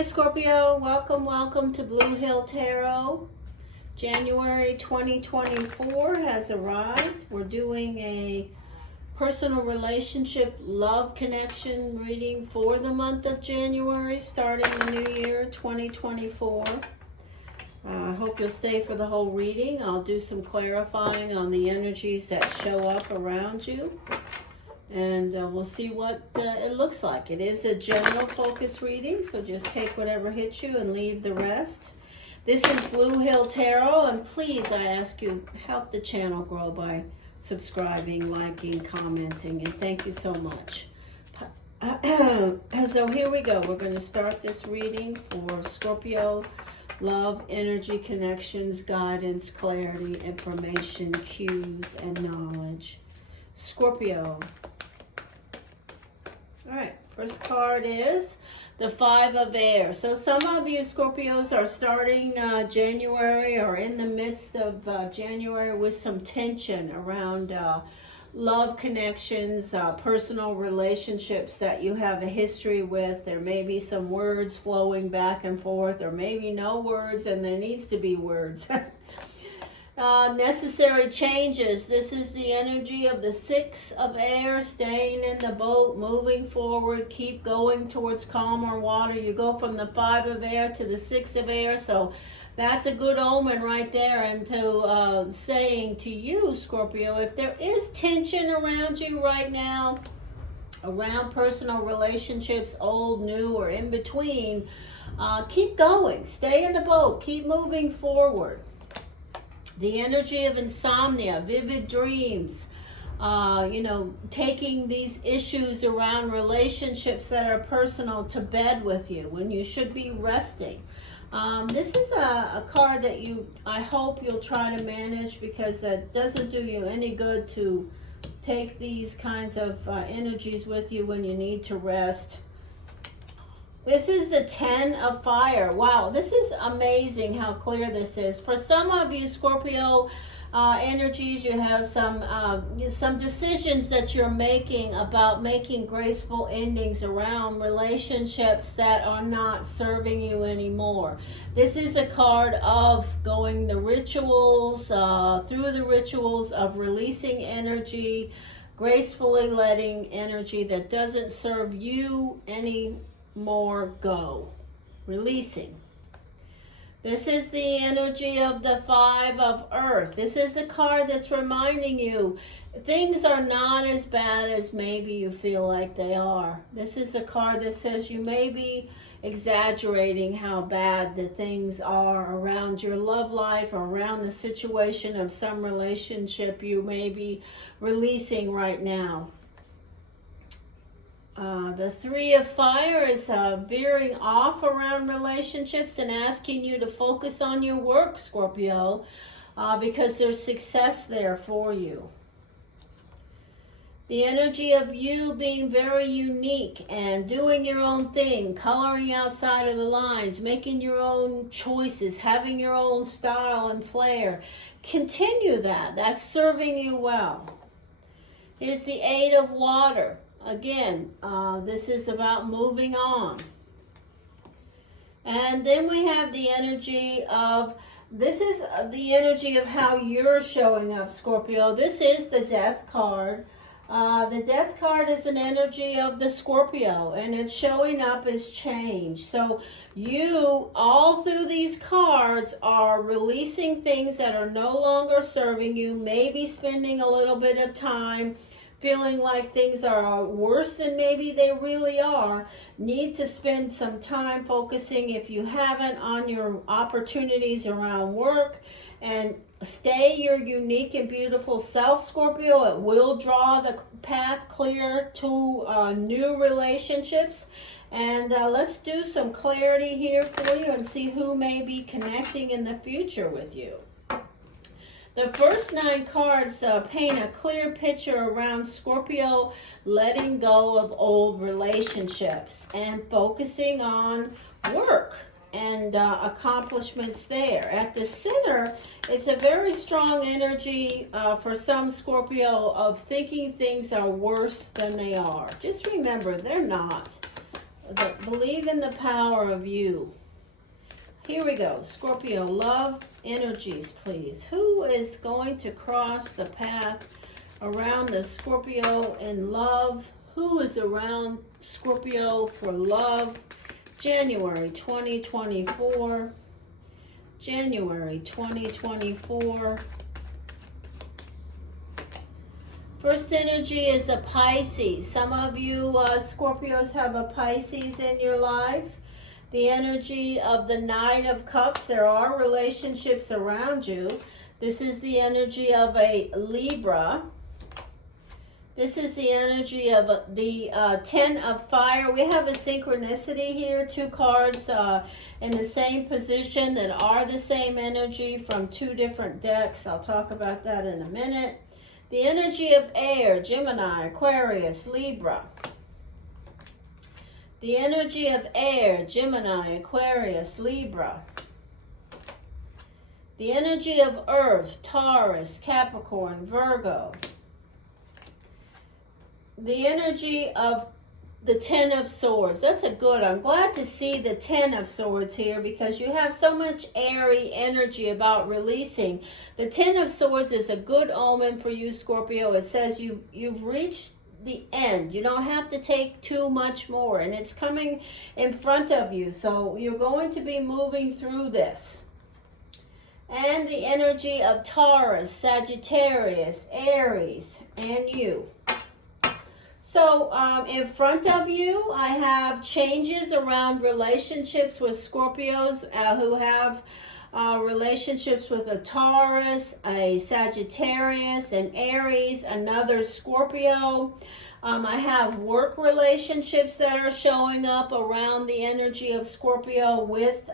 Hi Scorpio, welcome to Blue Hill Tarot. January 2024 has arrived. We're doing a personal relationship love connection reading for the month of January, starting the new year 2024. I hope you'll stay for the whole reading. I'll do some clarifying on the energies that show up around you. And we'll see what it looks like. It is a general focus reading, so just take whatever hits you and leave the rest. This is Blue Hill Tarot, and please, I ask you, help the channel grow by subscribing, liking, commenting, and thank you so much. So here we go. We're going to start this reading for Scorpio. Love, energy, connections, guidance, clarity, information, cues, and knowledge. Scorpio. All right, first card is the Five of Air. So some of you Scorpios are starting January or in the midst of January with some tension around love connections, personal relationships that you have a history with. There may be some words flowing back and forth, or maybe no words and there needs to be words. Necessary changes. This is the energy of the Six of Air, staying in the boat, moving forward, keep going towards calmer water. You go from the Five of Air to the Six of Air, so that's a good omen right there. And to saying to you, Scorpio, if there is tension around you right now, around personal relationships, old, new, or in between, keep going. Stay in the boat. Keep moving forward. The energy of insomnia, vivid dreams, taking these issues around relationships that are personal to bed with you when you should be resting. This is a card that I hope you'll try to manage, because that doesn't do you any good to take these kinds of energies with you when you need to rest. This is the Ten of Fire. Wow, this is amazing how clear this is. For some of you Scorpio energies, you have some decisions that you're making about making graceful endings around relationships that are not serving you anymore. This is a card of going the rituals, through the rituals of releasing energy, gracefully letting energy that doesn't serve you anymore go. Releasing. This is the energy of the Five of Earth. This is a card that's reminding you things are not as bad as maybe you feel like they are. This is a card that says you may be exaggerating how bad the things are around your love life, or around the situation of some relationship you may be releasing right now. The Three of Fire is veering off around relationships and asking you to focus on your work, Scorpio, because there's success there for you. The energy of you being very unique and doing your own thing, coloring outside of the lines, making your own choices, having your own style and flair. Continue that. That's serving you well. Here's the Eight of Water. Again, this is about moving on. And then we have the energy of, this is the energy of how you're showing up, Scorpio. This is the Death card. The Death card is an energy of the Scorpio, and it's showing up as change. So you, all through these cards, are releasing things that are no longer serving you, maybe spending a little bit of time feeling like things are worse than maybe they really are. Need to spend some time focusing, if you haven't, on your opportunities around work, and stay your unique and beautiful self, Scorpio. It will draw the path clear to new relationships. And let's do some clarity here for you and see who may be connecting in the future with you. The first 9 cards paint a clear picture around Scorpio letting go of old relationships and focusing on work and accomplishments there. At the center, it's a very strong energy for some Scorpio of thinking things are worse than they are. Just remember, they're not. believe in the power of you. Here we go. Scorpio, love energies, please. Who is going to cross the path around the Scorpio in love? Who is around Scorpio for love? January 2024. January 2024. First energy is a Pisces. Some of you Scorpios have a Pisces in your life. The energy of the Knight of Cups. There are relationships around you. This is the energy of a Libra. This is the energy of the Ten of Fire. We have a synchronicity here. Two cards in the same position that are the same energy from two different decks. I'll talk about that in a minute. The energy of air, Gemini, Aquarius, Libra. The energy of air, Gemini, Aquarius, Libra. The energy of earth, Taurus, Capricorn, Virgo. The energy of the Ten of Swords. That's a good, I'm glad to see the Ten of Swords here because you have so much airy energy about releasing. The Ten of Swords is a good omen for you, Scorpio. It says you've reached the end. You don't have to take too much more, and it's coming in front of you. So you're going to be moving through this. And the energy of Taurus, Sagittarius, Aries, and you. So in front of you, I have changes around relationships with Scorpios who have relationships with a Taurus, a Sagittarius, an Aries, another Scorpio. I have work relationships that are showing up around the energy of Scorpio with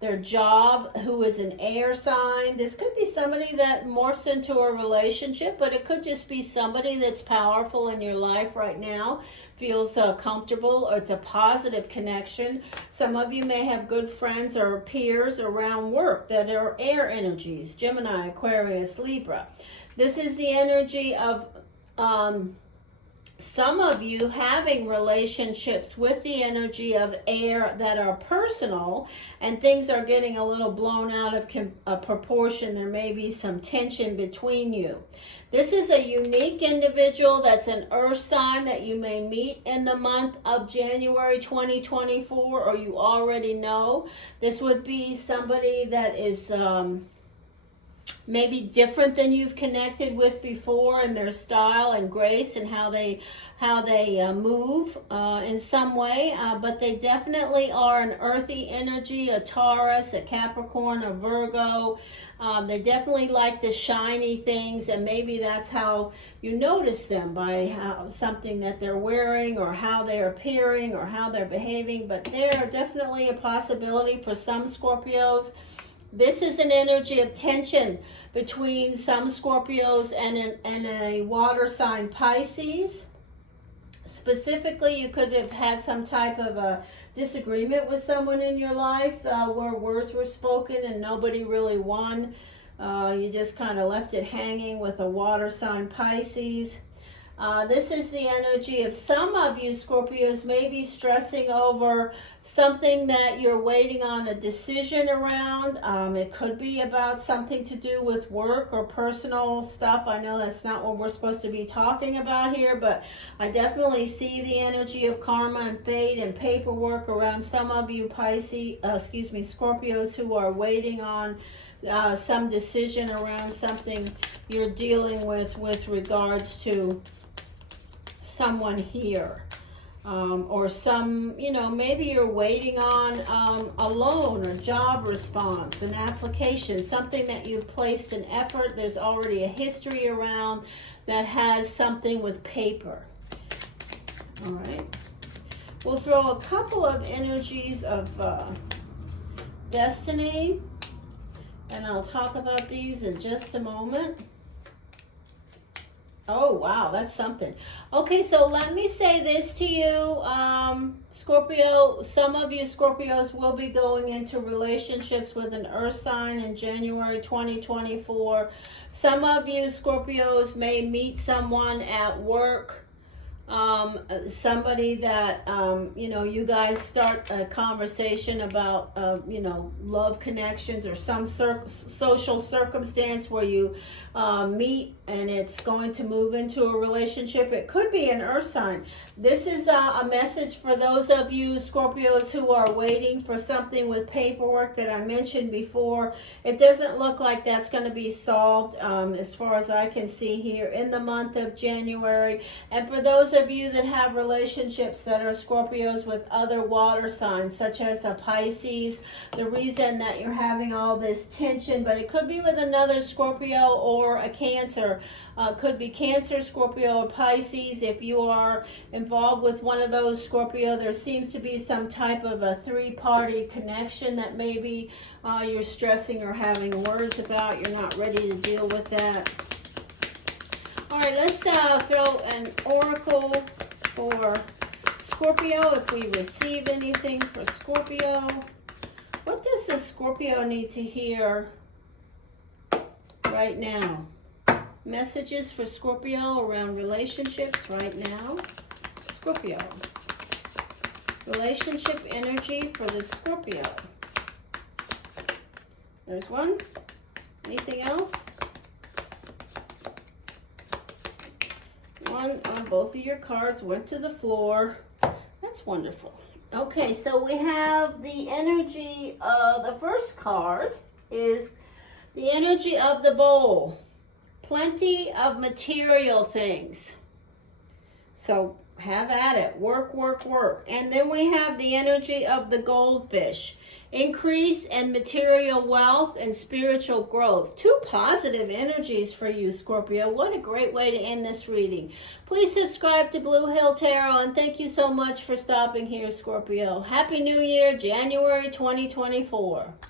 their job, who is an air sign. This could be somebody that morphs into a relationship, but it could just be somebody that's powerful in your life right now, feels comfortable, or it's a positive connection. Some of you may have good friends or peers around work that are air energies, Gemini, Aquarius, Libra. This is the energy of some of you having relationships with the energy of air that are personal, and things are getting a little blown out of proportion. There may be some tension between you. This is a unique individual that's an earth sign that you may meet in the month of January 2024, or you already know. This would be somebody that is maybe different than you've connected with before in their style and grace and how they move in some way, but they definitely are an earthy energy, a Taurus, a Capricorn, a Virgo. They definitely like the shiny things, and maybe that's how you notice them, by something that they're wearing or how they're appearing or how they're behaving. But they're definitely a possibility for some Scorpios. This is an energy of tension between some Scorpios and a water sign Pisces. Specifically, you could have had some type of a disagreement with someone in your life where words were spoken and nobody really won. You just kind of left it hanging with a water sign Pisces. This is the energy of some of you Scorpios may be stressing over something that you're waiting on a decision around. It could be about something to do with work or personal stuff. I know that's not what we're supposed to be talking about here, but I definitely see the energy of karma and fate and paperwork around some of you Scorpios who are waiting on some decision around something you're dealing with regards to someone here, or some, maybe you're waiting on a loan or job response, an application, something that you've placed an effort. There's already a history around that has something with paper. All right. We'll throw a couple of energies of destiny, and I'll talk about these in just a moment. Oh, wow, that's something. Okay, so let me say this to you, Scorpio. Some of you Scorpios will be going into relationships with an earth sign in January 2024. Some of you Scorpios may meet someone at work somebody that, you guys start a conversation about, love connections or some social circumstance where you meet and it's going to move into a relationship. It could be an earth sign. This is a message for those of you Scorpios who are waiting for something with paperwork that I mentioned before. It doesn't look like that's going to be solved as far as I can see here in the month of January. And for those of you that have relationships that are Scorpios with other water signs, such as a Pisces, the reason that you're having all this tension, but it could be with another Scorpio or a Cancer. Could be Cancer, Scorpio, or Pisces. If you are involved with one of those Scorpio, there seems to be some type of a three-party connection that maybe you're stressing or having words about. You're not ready to deal with that. All right, let's throw an oracle for Scorpio, if we receive anything for Scorpio. What does the Scorpio need to hear right now? Messages for Scorpio around relationships right now. Scorpio. Relationship energy for the Scorpio. There's one. Anything else? One on both of your cards went to the floor. That's wonderful. Okay, so we have the energy of the first card is the energy of the bowl. Plenty of material things. So have at it. Work, work, work. And then we have the energy of the goldfish. Increase and material wealth and spiritual growth. Two positive energies for you, Scorpio. What a great way to end this reading. Please subscribe to Blue Hill Tarot, and thank you so much for stopping here, Scorpio. Happy New Year, January 2024.